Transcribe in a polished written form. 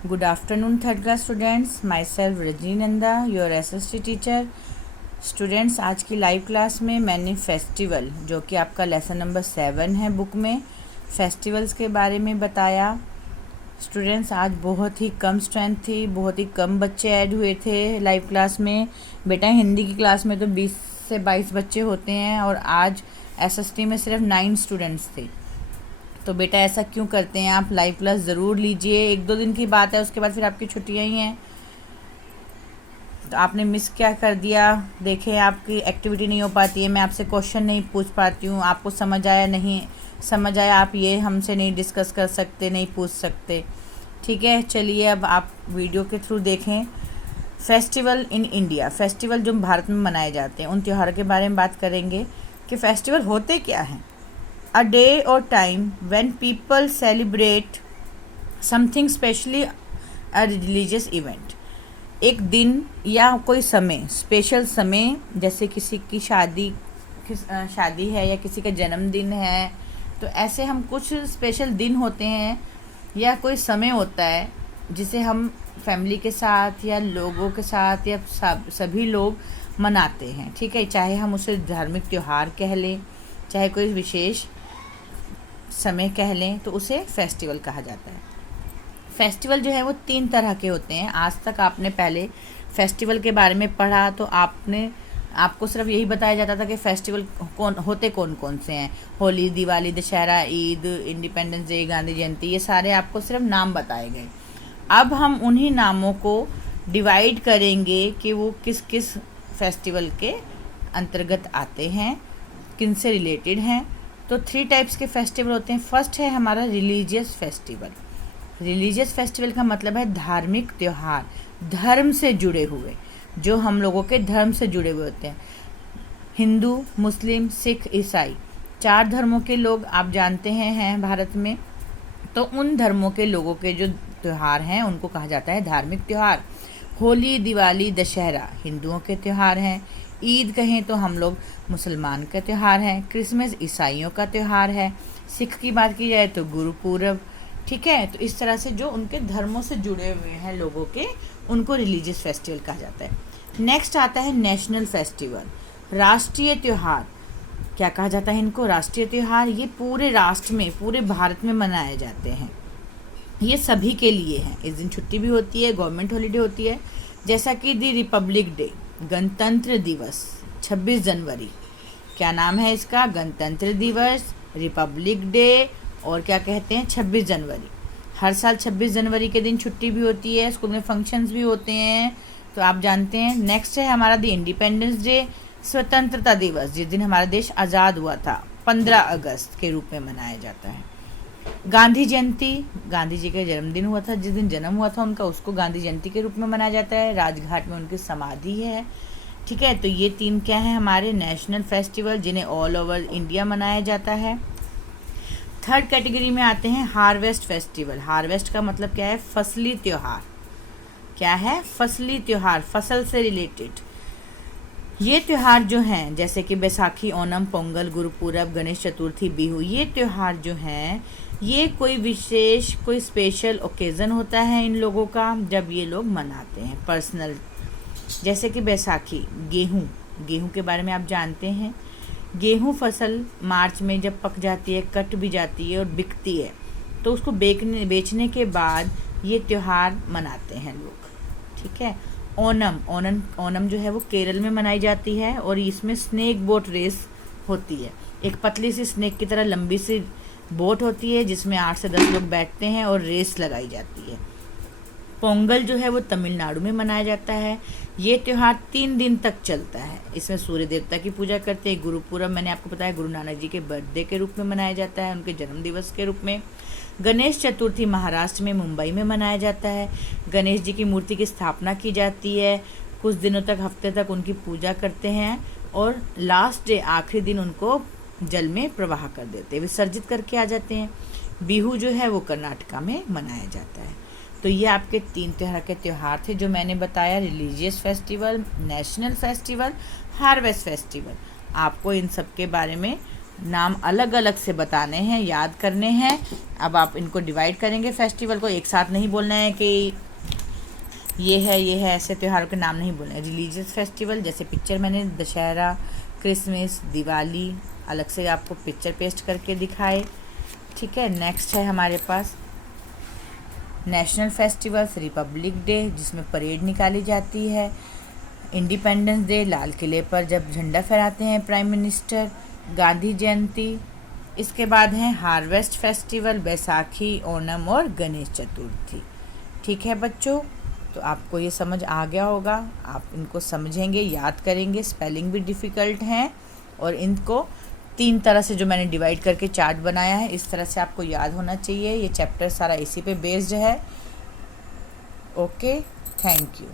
Good afternoon, third class students. Myself Rajni Nanda, your SST teacher. Students, आज की live class में मैंने festival, जो कि आपका लेसन नंबर 7 है बुक में, फेस्टिवल्स के बारे में बताया. स्टूडेंट्स, आज बहुत ही कम स्ट्रेंथ थी, बहुत ही कम बच्चे ऐड हुए थे लाइव क्लास में. बेटा, हिंदी की क्लास में तो 20 से 22 बच्चे होते हैं और आज SST में सिर्फ 9 स्टूडेंट्स थे. तो बेटा, ऐसा क्यों करते हैं आप? लाइव क्लास ज़रूर लीजिए. 1-2 दिन की बात है, उसके बाद फिर आपकी छुट्टियां ही हैं. तो आपने मिस क्या कर दिया? देखें, आपकी एक्टिविटी नहीं हो पाती है, मैं आपसे क्वेश्चन नहीं पूछ पाती हूँ, आपको समझ आया नहीं समझ आया, आप ये हमसे नहीं डिस्कस कर सकते, नहीं पूछ सकते. ठीक है, चलिए अब आप वीडियो के थ्रू देखें. फेस्टिवल इन इंडिया, फेस्टिवल जो भारत में मनाए जाते हैं, उन त्योहारों के बारे में बात करेंगे कि फेस्टिवल होते क्या हैं. A day or time when people celebrate something, specially a religious event. एक दिन या कोई समय, स्पेशल समय, जैसे किसी की शादी है या किसी का जन्मदिन है, तो ऐसे हम कुछ स्पेशल दिन होते हैं या कोई समय होता है जिसे हम फैमिली के साथ या लोगों के साथ या सभी लोग मनाते हैं. ठीक है, चाहे हम उसे धार्मिक त्यौहार कह लें, चाहे कोई विशेष समय कह लें, तो उसे फेस्टिवल कहा जाता है. फेस्टिवल जो है वो 3 तरह के होते हैं. आज तक आपने पहले फेस्टिवल के बारे में पढ़ा तो आपको सिर्फ यही बताया जाता था कि फेस्टिवल कौन कौन से हैं. होली, दिवाली, दशहरा, ईद, इंडिपेंडेंस डे, गांधी जयंती, ये सारे आपको सिर्फ नाम बताए गए. अब हम उन्हीं नामों को डिवाइड करेंगे कि वो किस किस फेस्टिवल के अंतर्गत आते हैं, किन से रिलेटेड हैं. तो 3 टाइप्स के फेस्टिवल होते हैं. फर्स्ट है हमारा रिलीजियस फेस्टिवल. रिलीजियस फेस्टिवल का मतलब है धार्मिक त्यौहार, धर्म से जुड़े हुए, जो हम लोगों के धर्म से जुड़े हुए होते हैं. हिंदू, मुस्लिम, सिख, ईसाई, 4 धर्मों के लोग आप जानते हैं भारत में. तो उन धर्मों के लोगों के जो त्यौहार हैं उनको कहा जाता है धार्मिक त्यौहार. होली, दिवाली, दशहरा हिंदुओं के त्यौहार हैं. ईद कहें तो हम लोग मुसलमान का त्यौहार है. क्रिसमस ईसाइयों का त्यौहार है. सिख की बात की जाए तो गुरुपूरब. ठीक है, तो इस तरह से जो उनके धर्मों से जुड़े हुए हैं लोगों के, उनको रिलीजियस फेस्टिवल कहा जाता है. नेक्स्ट आता है नेशनल फेस्टिवल, राष्ट्रीय त्यौहार. क्या कहा जाता है इनको? राष्ट्रीय त्यौहार. ये पूरे राष्ट्र में, पूरे भारत में मनाए जाते हैं. ये सभी के लिए हैं. इस दिन छुट्टी भी होती है, गवर्नमेंट हॉलीडे होती है, जैसा कि दी रिपब्लिक डे, गणतंत्र दिवस, 26 जनवरी. क्या नाम है इसका? गणतंत्र दिवस, रिपब्लिक डे, और क्या कहते हैं, 26 जनवरी. हर साल 26 जनवरी के दिन छुट्टी भी होती है, स्कूल में फंक्शंस भी होते हैं, तो आप जानते हैं. नेक्स्ट है हमारा दी इंडिपेंडेंस डे, स्वतंत्रता दिवस, जिस दिन हमारा देश आज़ाद हुआ था, 15 अगस्त के रूप में मनाया जाता है. गांधी जयंती, गांधी जी का जन्मदिन हुआ था, जिस दिन जन्म हुआ था उनका, उसको गांधी जयंती के रूप में मनाया जाता है. राजघाट में उनकी समाधि है. ठीक है, तो ये 3 क्या है हमारे नेशनल फेस्टिवल, जिन्हें ऑल ओवर इंडिया मनाया जाता है. थर्ड कैटेगरी में आते हैं हार्वेस्ट फेस्टिवल. हार्वेस्ट का मतलब क्या है? फसली त्यौहार. क्या है? फसली त्यौहार, फसल से रिलेटेड. ये त्यौहार जो हैं, जैसे कि बैसाखी, ओणम, पोंगल, गुरुपूरब, गणेश चतुर्थी, बिहू, ये त्यौहार जो हैं, ये कोई विशेष, कोई स्पेशल ओकेज़न होता है इन लोगों का, जब ये लोग मनाते हैं पर्सनल. जैसे कि बैसाखी, गेहूँ के बारे में आप जानते हैं. गेहूँ फसल मार्च में जब पक जाती है, कट भी जाती है और बिकती है, तो उसको बेचने के बाद ये त्यौहार मनाते हैं लोग. ठीक है. ओणम जो है वो केरल में मनाई जाती है और इसमें स्नेक बोट रेस होती है. एक पतली सी स्नेक की तरह लंबी सी बोट होती है जिसमें 8 से 10 लोग बैठते हैं और रेस लगाई जाती है. पोंगल जो है वो तमिलनाडु में मनाया जाता है. ये त्यौहार 3 दिन तक चलता है. इसमें सूर्य देवता की पूजा करते हैं. गुरुपूरब मैंने आपको बताया, गुरु नानक जी के बर्थडे के रूप में मनाया जाता है, उनके जन्म दिवस के रूप में. गणेश चतुर्थी महाराष्ट्र में, मुंबई में मनाया जाता है. गणेश जी की मूर्ति की स्थापना की जाती है. कुछ दिनों तक, हफ्ते तक उनकी पूजा करते हैं और लास्ट डे, आखिरी दिन, उनको जल में प्रवाह कर देते हैं, विसर्जित करके आ जाते हैं. बिहू जो है वो कर्नाटका में मनाया जाता है. तो ये आपके 3 तरह के त्यौहार थे जो मैंने बताया. Religious festival, national festival, harvest festival. आपको इन सब के बारे में नाम अलग अलग से बताने हैं, याद करने हैं। अब आप इनको डिवाइड करेंगे, फेस्टिवल को एक साथ नहीं बोलना है कि ये है, ऐसे त्योहारों के नाम नहीं बोलने हैं। रिलीजियस फेस्टिवल जैसे पिक्चर मैंने दशहरा, क्रिसमस, दिवाली अलग से आपको पिक्चर पेस्ट करके दिखाए। ठीक है, नेक्स्ट है हमारे पास नेशनल फेस्टिवल्स, रिपब्लिक डे जिसमें परेड निकाली जाती है, इंडिपेंडेंस डे लाल किले पर जब झंडा फहराते हैं प्राइम मिनिस्टर, गांधी जयंती। इसके बाद है हार्वेस्ट फेस्टिवल, बैसाखी, ओणम और गणेश चतुर्थी। ठीक है बच्चों, तो आपको ये समझ आ गया होगा। आप इनको समझेंगे, याद करेंगे। स्पेलिंग भी डिफ़िकल्ट हैं और इनको 3 तरह से जो मैंने डिवाइड करके चार्ट बनाया है, इस तरह से आपको याद होना चाहिए। ये चैप्टर सारा इसी पे बेस्ड है। Okay, thank you.